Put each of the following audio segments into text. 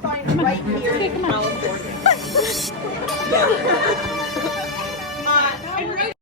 find right here in California. And right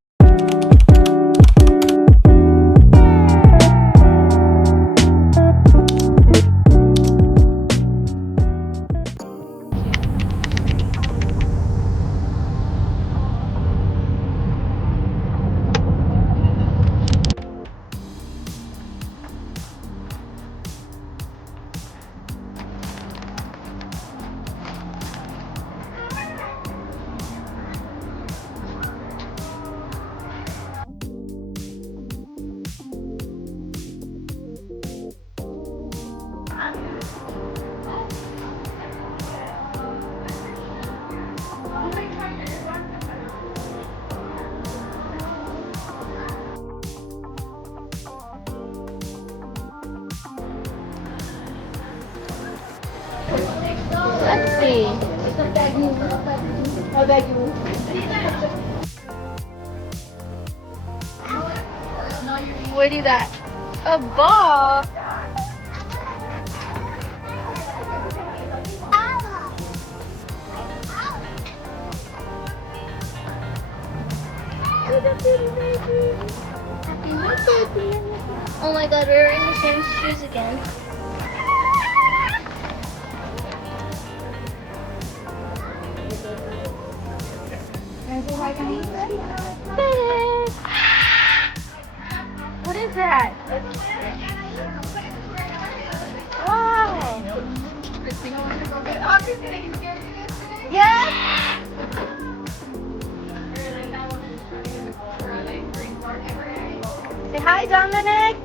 Let's see. What is that? A ball. Oh my god, we're in the same shoes again. What is that? Wow. Yes. Say hi, Dominic.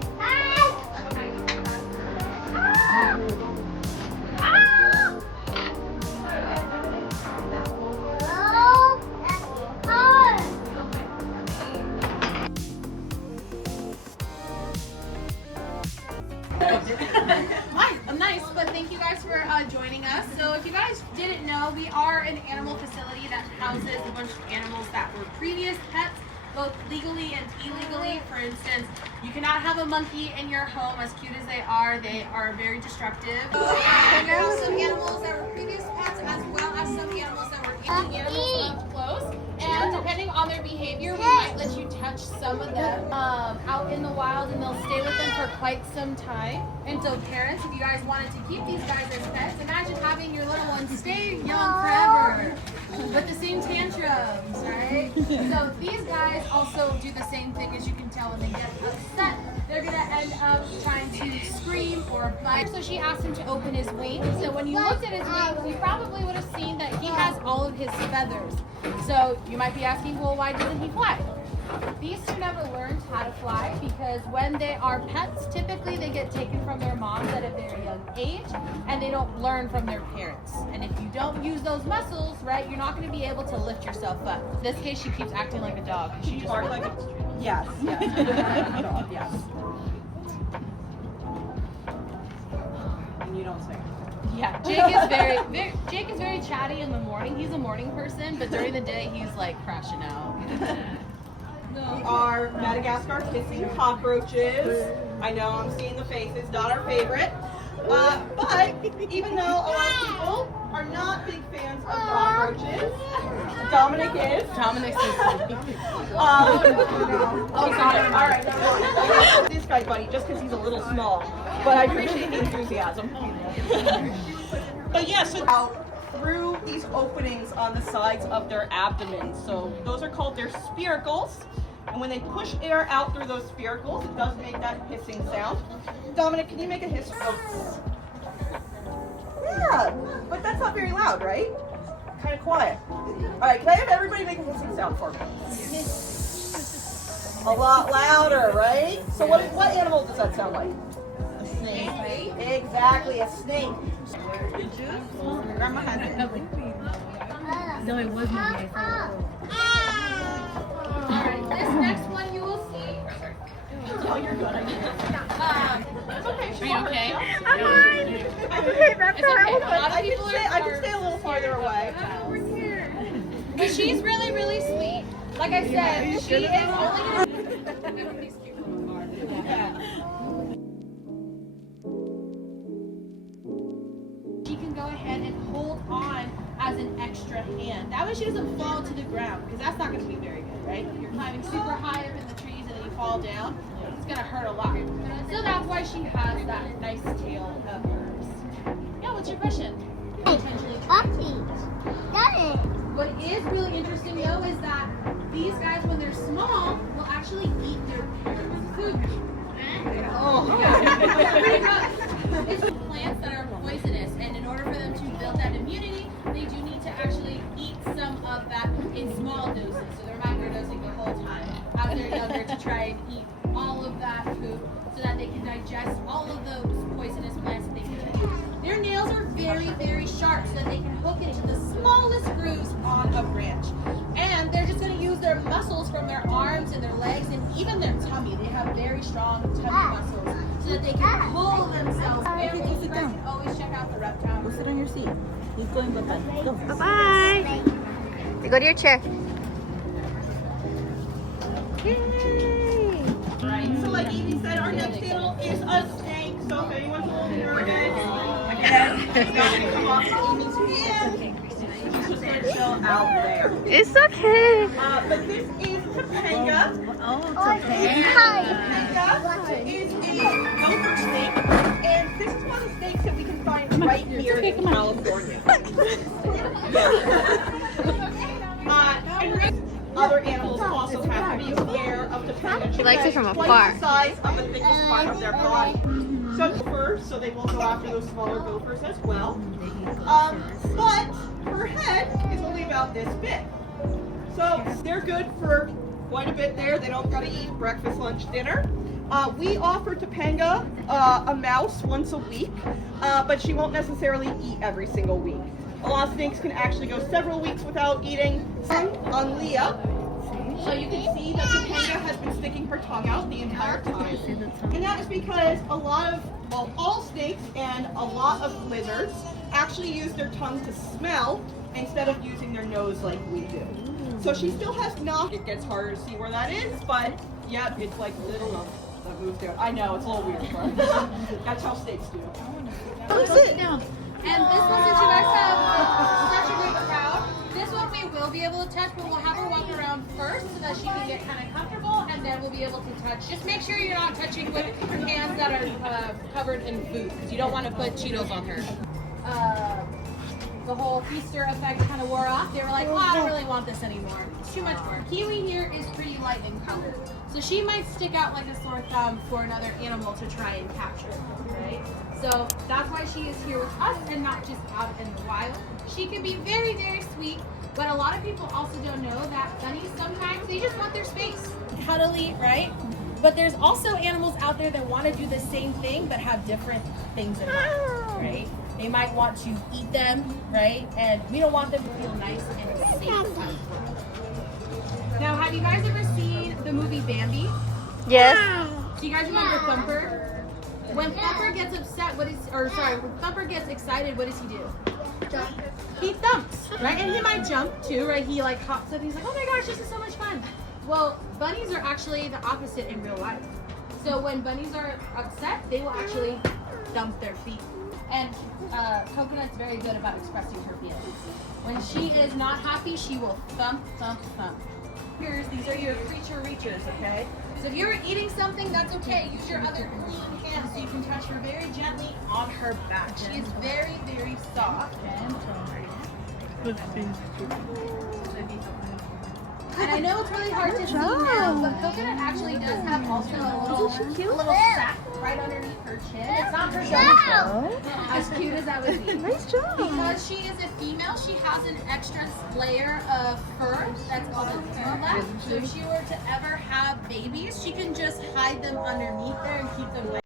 Hi, I'm nice, but thank you guys for joining us. So if you guys didn't know, we are an animal facility that houses a bunch of animals that were previous pets, both legally and illegally. For instance, you cannot have a monkey in your home, as cute as they are very destructive. So we have some animals that were previous pets, as well as some animals that were animals up close. And depending on their behavior, we might let you touch some of them out in the wild, and they'll stay with them for quite some time. And so parents, if you guys wanted to keep these guys as pets, imagine having your little ones stay young forever with the same tantrums, right? So these guys also do the same thing. As you can tell, when they get upset, they're gonna end up trying to scream or bite. So she asked him to open his wings. So when you looked at his wings, you probably would have seen that he has all of his feathers. So you might be asking, well, why doesn't he fly? These two never learned how to fly because when they are pets, typically they get taken from their moms at a very young age, and they don't learn from their parents. And if you don't use those muscles, right, you're not going to be able to lift yourself up. In this case, she keeps acting like a dog. She just barks like a yes, yes, dog, yes. And you don't sing. Yeah, Jake is very chatty in the morning. He's a morning person, but during the day he's like crashing out. Our Madagascar kissing cockroaches. I know I'm seeing the faces, not our favorite. But even though a lot of people are not big fans of cockroaches, Dominic is. Dominic's All right. This guy, buddy, just because he's a little small. But I appreciate the enthusiasm. But yeah, so out through these openings on the sides of their abdomen. So those are called their spiracles. And when they push air out through those spiracles, it does make that hissing sound. Dominic, can you make a hiss? Oh. Yeah, but that's not very loud, right? Kind of quiet. All right, can I have everybody make a hissing sound for me? A lot louder, right? So what animal does that sound like? A snake. Exactly, a snake. Grandma had it. No, it wasn't. Alright, this next one you will see. Oh, you're good. It's okay. Are you okay? I'm fine. Okay, that's It's okay. A lot of people I can stay a little farther away. We're here. But she's really, really sweet. Like I said, she is only She can go ahead and hold on as an extra hand. That way she doesn't fall to the ground, because that's not going to be very good, right? If you're climbing super high up in the trees and then you fall down, it's going to hurt a lot. So that's why she has that nice tail of hers. Yeah, what's your question? Potentially. What is really interesting though is that these guys, when they're small, will actually eat their parents' food. Oh. Pretty much. It's plants that are poisonous, and in order for them to build that immunity, they do need to actually eat some of that in small doses. So they're microdosing the whole time as they're younger to try and eat all of that food so that they can digest all of those poisonous plants that they can eat. Their nails are very, very sharp so that they can hook into the smallest grooves on a branch. And they're just going to use their muscles from their arms and their legs and even their tummy. They have very strong tummy muscles so that they can pull themselves. Okay, go sit down. Always check out the reptile. Go sit on your seat. Keep going, bye-bye. Go. Bye-bye. Go to your chair. Yay! Right. So like Evie said, our next animal is a snake. So if anyone's a little nervous, it's not going to come off Evie's hand. She's just going to chill out there. It's okay. But this is Topanga. Oh, Topanga is a gopher snake, and this is one of the snakes that we can find right here in California. And other animals also have to be aware of Topanga. He likes it from Twice afar. the size of the thickest part of their body. So gophers, so they will go after those smaller gophers as well. But her head is only about this big. So they're good for quite a bit there. They don't gotta eat breakfast, lunch, dinner. We offer Topanga a mouse once a week, but she won't necessarily eat every single week. A lot of snakes can actually go several weeks without eating. On Leah, so you can see that Topanga has been sticking her tongue out the entire time. And that is because a lot of, well, all snakes and a lot of lizards actually use their tongue to smell instead of using their nose like we do. So she still has not, it gets harder to see where that is, but yeah, it's like little lump that moves there. I know, it's a little weird, but that's how snakes do. Go sit down. And this one, since you guys have such a great crowd, this one we will be able to touch, but we'll have her walk around first so that she can get kind of comfortable, and then we'll be able to touch. Just make sure you're not touching with hands that are covered in food, because you don't want to put Cheetos on her. The whole Easter effect kind of wore off. They were like, oh, I don't really want this anymore. It's too much work. Kiwi here is pretty light in color, so she might stick out like a sore thumb for another animal to try and capture, right? So that's why she is here with us and not just out in the wild. She can be very, very sweet, but a lot of people also don't know that bunnies sometimes, they just want their space. Cuddly, right? But there's also animals out there that want to do the same thing but have different things in mind, right? They might want to eat them, right? And we don't want them to feel nice and safe. Now, have you guys ever seen the movie Bambi? Yes. Do you guys remember Thumper? When Thumper gets upset, when Thumper gets excited, what does he do? Jump. He thumps, right? And he might jump too, right? He like hops up, he's like, oh my gosh, this is so much fun. Well, bunnies are actually the opposite in real life. So when bunnies are upset, they will actually thump their feet. And Coconut's very good about expressing her feelings. When she is not happy, she will thump, thump, thump. These are your creature reachers, okay? So if you're eating something, that's okay. Use your other clean hand so you can touch her very gently on her back. She is very, very soft. And I know it's really hard to see now, but Coconut actually does have also a little sack right underneath her chin. It's not her shoulder. As cute as that would be. Nice job. Because she is a female, she has an extra layer of fur that's called a tail. So if she were to ever have babies, she can just hide them underneath there and keep them away.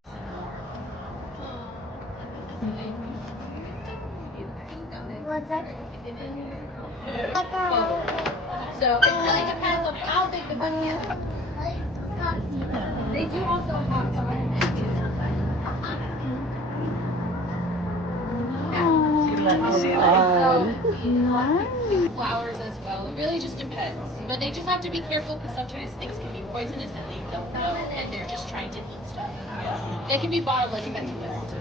What's that? So it really depends on how big the bunny is. They do also have flowers as well. It really just depends. But they just have to be careful because sometimes things can be poisonous and they don't know and they're just trying to eat stuff. They can be bottled like a vegetables.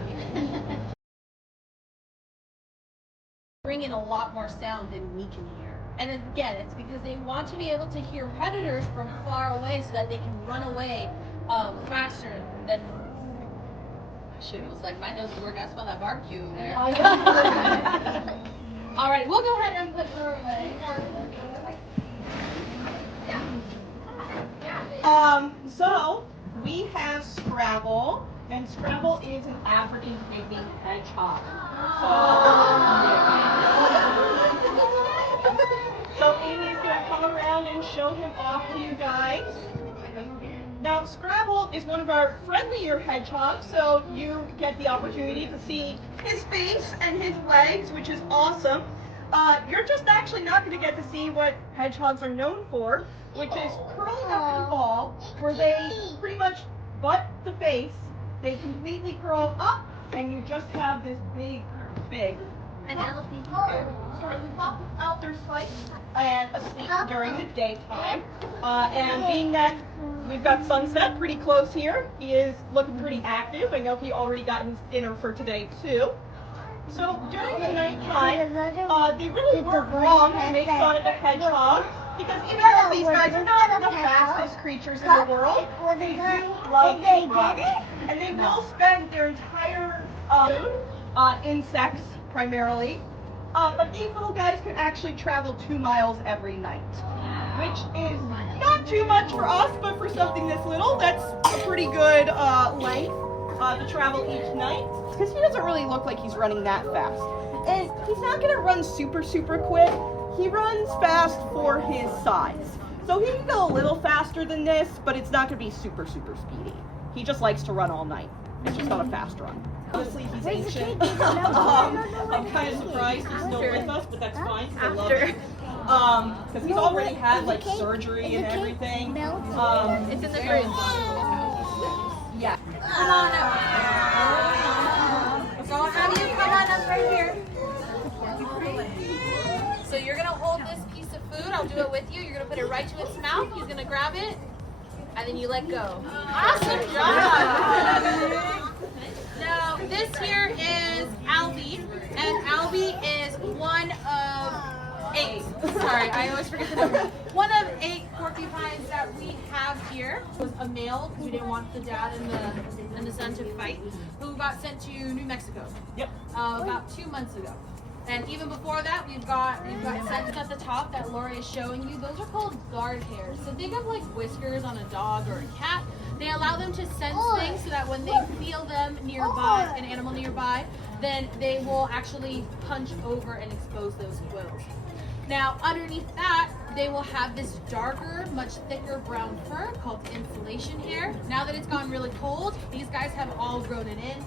bring in a lot more sound than we can hear. And again, it's because they want to be able to hear predators from far away so that they can run away faster than. Shoot, it was like my nose is working. I smell that barbecue over there. All right, we'll go ahead and put her away. So we have Scrabble, and Scrabble is an African pygmy hedgehog. So Amy's gonna come around and show him off to you guys. Now Scrabble is one of our friendlier hedgehogs, so you get the opportunity to see his face and his legs, which is awesome. You're just actually not going to get to see what hedgehogs are known for, which is curling up in a ball, where they pretty much butt the face, they completely curl up, and you just have this big Penelope. sort of pop out their spikes and asleep during the daytime. And being that we've got sunset pretty close here, he is looking pretty active. I know he already got his dinner for today too. So during the nighttime, they really weren't wrong to make fun of the hedgehog, because even though these guys are not the fastest creatures in the world, they do love to run, and they will spend their entire food on insects primarily. But these little guys can actually travel 2 miles every night, which is not too much for us, but for something this little, that's a pretty good length to travel each night, because he doesn't really look like he's running that fast. And he's not going to run super quick. He runs fast for his size. So he can go a little faster than this, but it's not going to be super speedy. He just likes to run all night. It's just not a fast run. Honestly, he's ancient. I'm kind of surprised he's still with us, but that's fine, because I love him. Because he's already had like surgery and everything. It's in the fridge. Yeah. Come on up. So I'll have you come on up right here. So you're gonna hold this piece of food. I'll do it with you. You're gonna put it right to its mouth. He's gonna grab it, and then you let go. Awesome job. Now this here is Albie, and Albie is one of 8. Sorry, I always forget the number. One of 8 porcupines that we have here was a male, because we didn't want the dad and the son to fight, who got sent to New Mexico. Yep. About 2 months ago. And even before that, we've got scents at the top that Lori is showing you. Those are called guard hairs. So think of like whiskers on a dog or a cat. They allow them to sense things so that when they feel them nearby, an animal nearby, then they will actually punch over and expose those quills. Now, underneath that, they will have this darker, much thicker brown fur called insulation hair. Now that it's gotten really cold, these guys have all grown it in,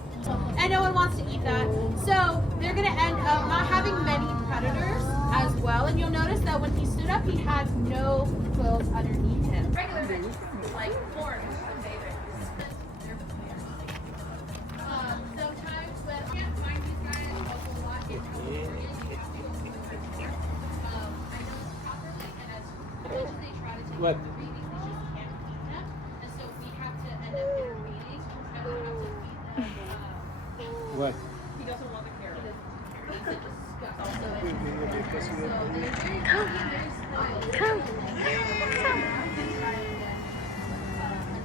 and no one wants to eat that. So they're gonna end up not having many predators as well. And you'll notice that when he stood up, he had no quills underneath him. Regular veggies, like corn, are favorite. Sometimes when I can't find these guys a lot in California, they try to take What? the readings, they just can't feed them, and so we have to end up intervening. I would have to feed them. What? He doesn't want the carrot. It's a disgust. So they're very very spoiled.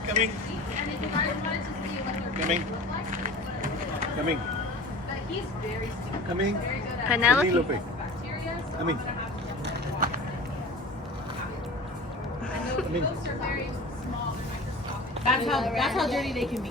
Coming. And if you guys wanted to see what their Coming. food look like, Coming. but he's very sticky. Coming. Very good at Penelope. bacteria. So Coming. and those Coming. folks are very small. They're microscopic. That's how dirty they can be.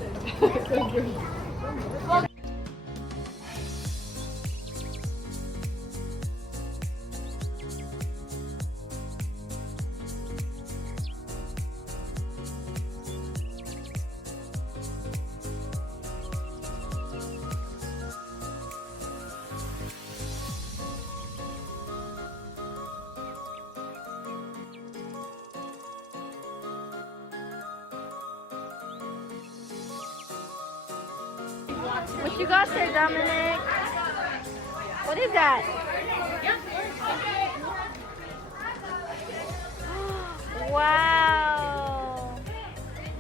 What you got there, Dominic? What is that? Wow.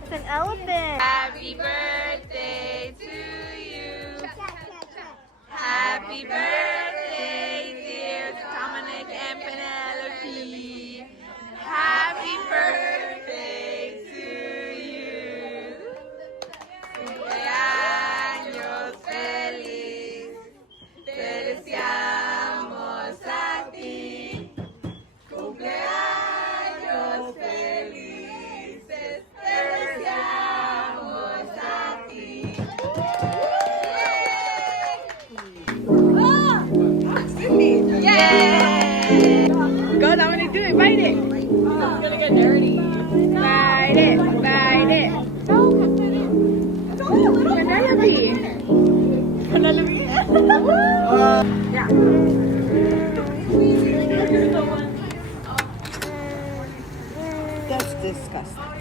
It's an elephant. Happy birthday to you. Happy birthday, dear It's gonna get dirty. Bite it. Bite it. It's only a little Penelope. Penelope. Yeah. That's disgusting.